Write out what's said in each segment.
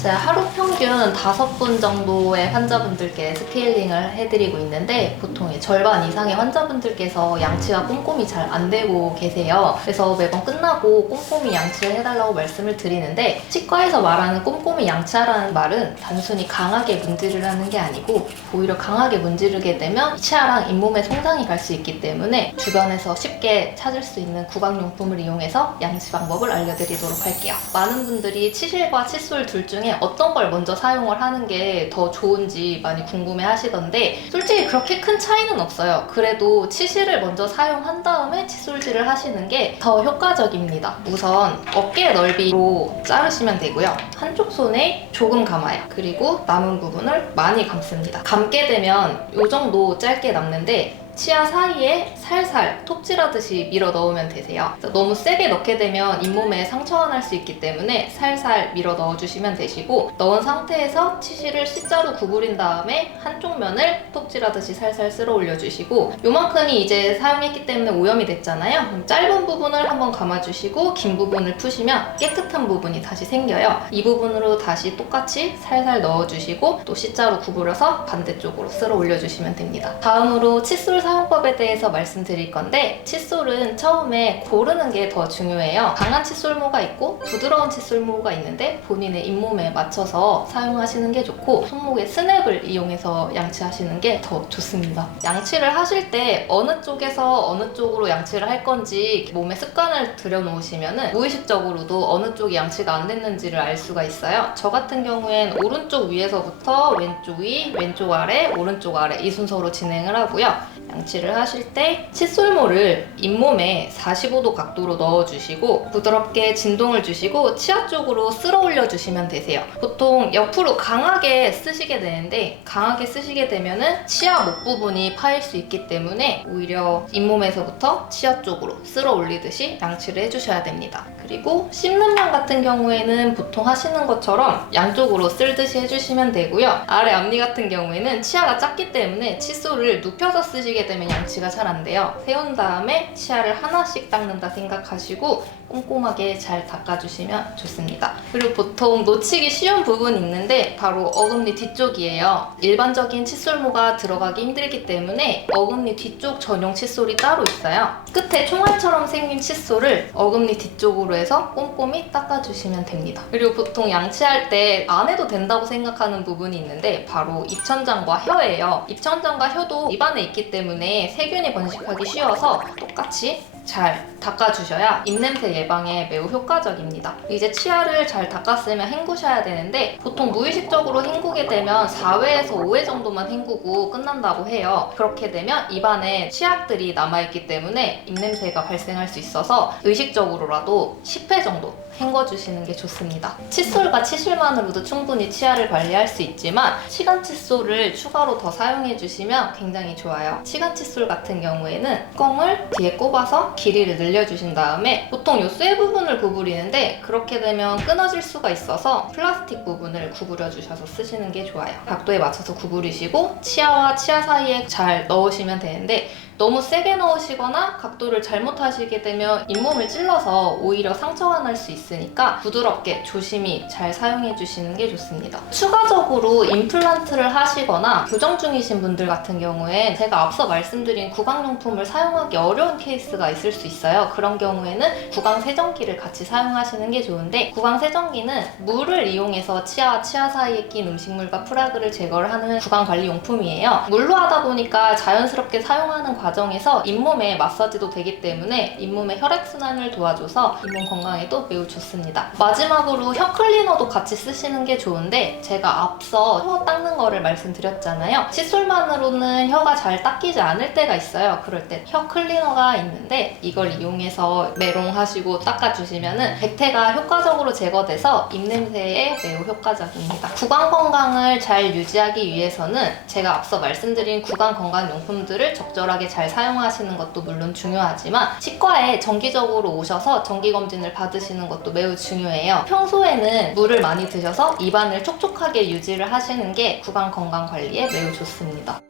제가 하루 평균 5분 정도의 환자분들께 스케일링을 해드리고 있는데 보통 절반 이상의 환자분들께서 양치가 꼼꼼히 잘 안 되고 계세요. 그래서 매번 끝나고 꼼꼼히 양치를 해달라고 말씀을 드리는데 치과에서 말하는 꼼꼼히 양치하라는 말은 단순히 강하게 문지르라는 게 아니고 오히려 강하게 문지르게 되면 치아랑 잇몸에 손상이 갈 수 있기 때문에 주변에서 쉽게 찾을 수 있는 구강용품을 이용해서 양치 방법을 알려드리도록 할게요. 많은 분들이 치실과 칫솔 둘 중에 어떤 걸 먼저 사용을 하는 게 더 좋은지 많이 궁금해 하시던데 솔직히 그렇게 큰 차이는 없어요. 그래도 치실을 먼저 사용한 다음에 칫솔질을 하시는 게 더 효과적입니다. 우선 어깨 넓이로 자르시면 되고요. 한쪽 손에 조금 감아요. 그리고 남은 부분을 많이 감습니다. 감게 되면 이 정도 짧게 남는데 치아 사이에 살살 톱질하듯이 밀어 넣으면 되세요. 너무 세게 넣게 되면 잇몸에 상처가 날 수 있기 때문에 살살 밀어 넣어주시면 되시고 넣은 상태에서 치실을 C자로 구부린 다음에 한쪽 면을 톱질하듯이 살살 쓸어 올려주시고 요만큼이 이제 사용했기 때문에 오염이 됐잖아요. 그럼 짧은 부분을 한번 감아주시고 긴 부분을 푸시면 깨끗한 부분이 다시 생겨요. 이 부분으로 다시 똑같이 살살 넣어주시고 또 C자로 구부려서 반대쪽으로 쓸어 올려주시면 됩니다. 다음으로 칫솔 사용법에 대해서 말씀드릴 건데 칫솔은 처음에 고르는 게 더 중요해요. 강한 칫솔모가 있고 부드러운 칫솔모가 있는데 본인의 잇몸에 맞춰서 사용하시는 게 좋고 손목에 스냅을 이용해서 양치하시는 게 더 좋습니다. 양치를 하실 때 어느 쪽에서 어느 쪽으로 양치를 할 건지 몸에 습관을 들여놓으시면 무의식적으로도 어느 쪽이 양치가 안 됐는지를 알 수가 있어요. 저 같은 경우엔 오른쪽 위에서부터 왼쪽 위, 왼쪽 아래, 오른쪽 아래 이 순서로 진행을 하고요. 양치를 하실 때 칫솔모를 잇몸에 45도 각도로 넣어주시고 부드럽게 진동을 주시고 치아 쪽으로 쓸어 올려주시면 되세요. 보통 옆으로 강하게 쓰시게 되는데 강하게 쓰시게 되면은 치아 목 부분이 파일 수 있기 때문에 오히려 잇몸에서부터 치아 쪽으로 쓸어 올리듯이 양치를 해주셔야 됩니다. 그리고 씹는 면 같은 경우에는 보통 하시는 것처럼 양쪽으로 쓸듯이 해주시면 되고요. 아래 앞니 같은 경우에는 치아가 작기 때문에 칫솔을 눕혀서 쓰시게 되면 양치가 잘 안 돼요. 세운 다음에 치아를 하나씩 닦는다 생각하시고 꼼꼼하게 잘 닦아주시면 좋습니다. 그리고 보통 놓치기 쉬운 부분이 있는데 바로 어금니 뒤쪽이에요. 일반적인 칫솔모가 들어가기 힘들기 때문에 어금니 뒤쪽 전용 칫솔이 따로 있어요. 끝에 총알처럼 생긴 칫솔을 어금니 뒤쪽으로 해서 꼼꼼히 닦아주시면 됩니다. 그리고 보통 양치할 때 안 해도 된다고 생각하는 부분이 있는데 바로 입천장과 혀예요. 입천장과 혀도 입안에 있기 때문에 세균이 번식하기 쉬워서 똑같이 잘 닦아주셔야 입냄새 예방에 매우 효과적입니다. 이제 치아를 잘 닦았으면 헹구셔야 되는데 보통 무의식적으로 헹구게 되면 4회에서 5회 정도만 헹구고 끝난다고 해요. 그렇게 되면 입안에 치약들이 남아있기 때문에 입냄새가 발생할 수 있어서 의식적으로라도 10회 정도 헹궈주시는 게 좋습니다. 칫솔과 치실만으로도 충분히 치아를 관리할 수 있지만 치간 칫솔을 추가로 더 사용해주시면 굉장히 좋아요. 치간 칫솔 같은 경우에는 뚜껑을 뒤에 꼽아서 길이를 늘려주신 다음에 보통 이 쇠 부분을 구부리는데 그렇게 되면 끊어질 수가 있어서 플라스틱 부분을 구부려 주셔서 쓰시는 게 좋아요. 각도에 맞춰서 구부리시고 치아와 치아 사이에 잘 넣으시면 되는데 너무 세게 넣으시거나 각도를 잘못하시게 되면 잇몸을 찔러서 오히려 상처가 날 수 있으니까 부드럽게 조심히 잘 사용해 주시는 게 좋습니다. 추가적으로 임플란트를 하시거나 교정 중이신 분들 같은 경우엔 제가 앞서 말씀드린 구강용품을 사용하기 어려운 케이스가 있을 수 있어요. 그런 경우에는 구강세정기를 같이 사용하시는 게 좋은데 구강세정기는 물을 이용해서 치아와 치아 사이에 낀 음식물과 프라그를 제거를 하는 구강관리용품이에요. 물로 하다 보니까 자연스럽게 사용하는 과정에서 잇몸에 마사지도 되기 때문에 잇몸의 혈액순환을 도와줘서 잇몸 건강에도 매우 좋습니다. 마지막으로 혀 클리너도 같이 쓰시는 게 좋은데 제가 앞서 혀 닦는 거를 말씀드렸잖아요. 칫솔만으로는 혀가 잘 닦이지 않을 때가 있어요. 그럴 때 혀 클리너가 있는데 이걸 이용해서 메롱하시고 닦아주시면 백태가 효과적으로 제거돼서 입냄새에 매우 효과적입니다. 구강 건강을 잘 유지하기 위해서는 제가 앞서 말씀드린 구강 건강 용품들을 적절하게 잘 사용하시는 것도 물론 중요하지만 치과에 정기적으로 오셔서 정기검진을 받으시는 것도 매우 중요해요. 평소에는 물을 많이 드셔서 입안을 촉촉하게 유지를 하시는 게 구강 건강 관리에 매우 좋습니다.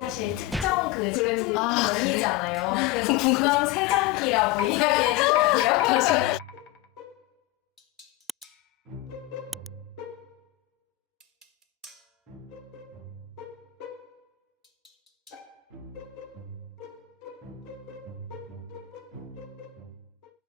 사실 특정 그 브랜드 아. 아니잖아요. 그래서 구강 세정기라고 이야기해 주세요.